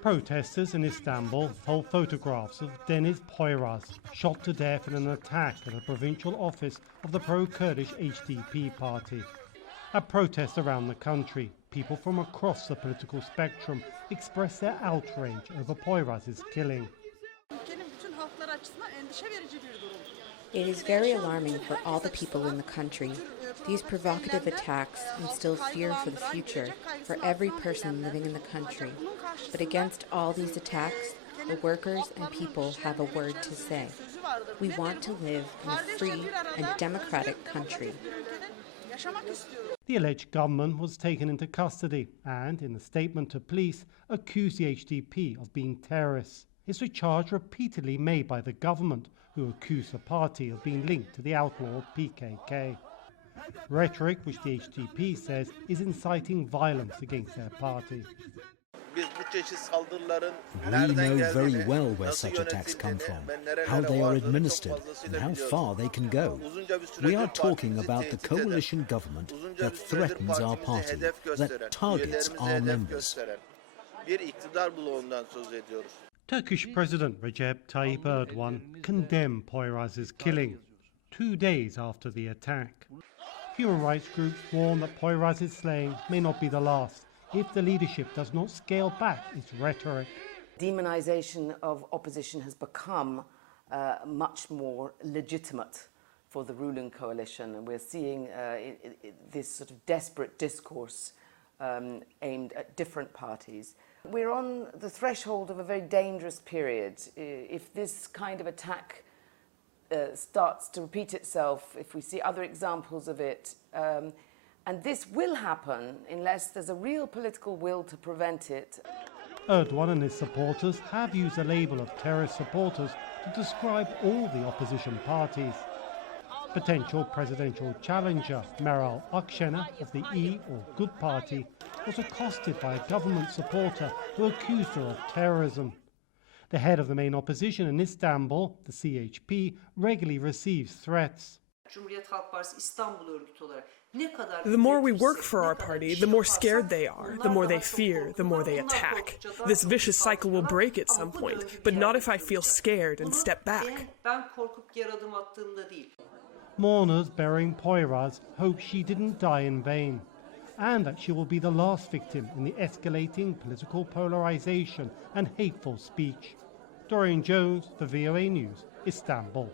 Protesters in Istanbul hold photographs of Deniz Poyraz, shot to death in an attack at a provincial office of the pro-Kurdish HDP party. At protests around the country, people from across the political spectrum express their outrage over Poyraz's killing. It is very alarming for all the people in the country. These provocative attacks instill fear for the future for every person living in the country. But against all these attacks, the workers and people have a word to say. We want to live in a free and democratic country. The alleged gunman was taken into custody and, in a statement to police, accused the HDP of being terrorists. It's a charge repeatedly made by the government, who accused the party of being linked to the outlawed PKK. Rhetoric which the HDP says is inciting violence against their party. We know very well where such attacks come from, how they are administered and how far they can go. We are talking about the coalition government that threatens our party, that targets our members. Turkish President Recep Tayyip Erdogan condemned Poyraz's killing 2 days after the attack. Human rights groups warn that Poyraz's slaying may not be the last if the leadership does not scale back its rhetoric. Demonization of opposition has become much more legitimate for the ruling coalition, and we're seeing this sort of desperate discourse aimed at different parties. We're on the threshold of a very dangerous period. If this kind of attack starts to repeat itself, if we see other examples of it, and this will happen unless there's a real political will to prevent it. Erdogan and his supporters have used the label of terrorist supporters to describe all the opposition parties. Potential presidential challenger Meral Akşener of the İyi or Good Party was accosted by a government supporter who accused her of terrorism. The head of the main opposition in Istanbul, the CHP, regularly receives threats. The more we work for our party, the more scared they are, the more they fear, the more they attack. This vicious cycle will break at some point, but not if I feel scared and step back. Mourners burying Poyraz hope she didn't die in vain, and that she will be the last victim in the escalating political polarization and hateful speech. Dorian Jones, for VOA News, Istanbul.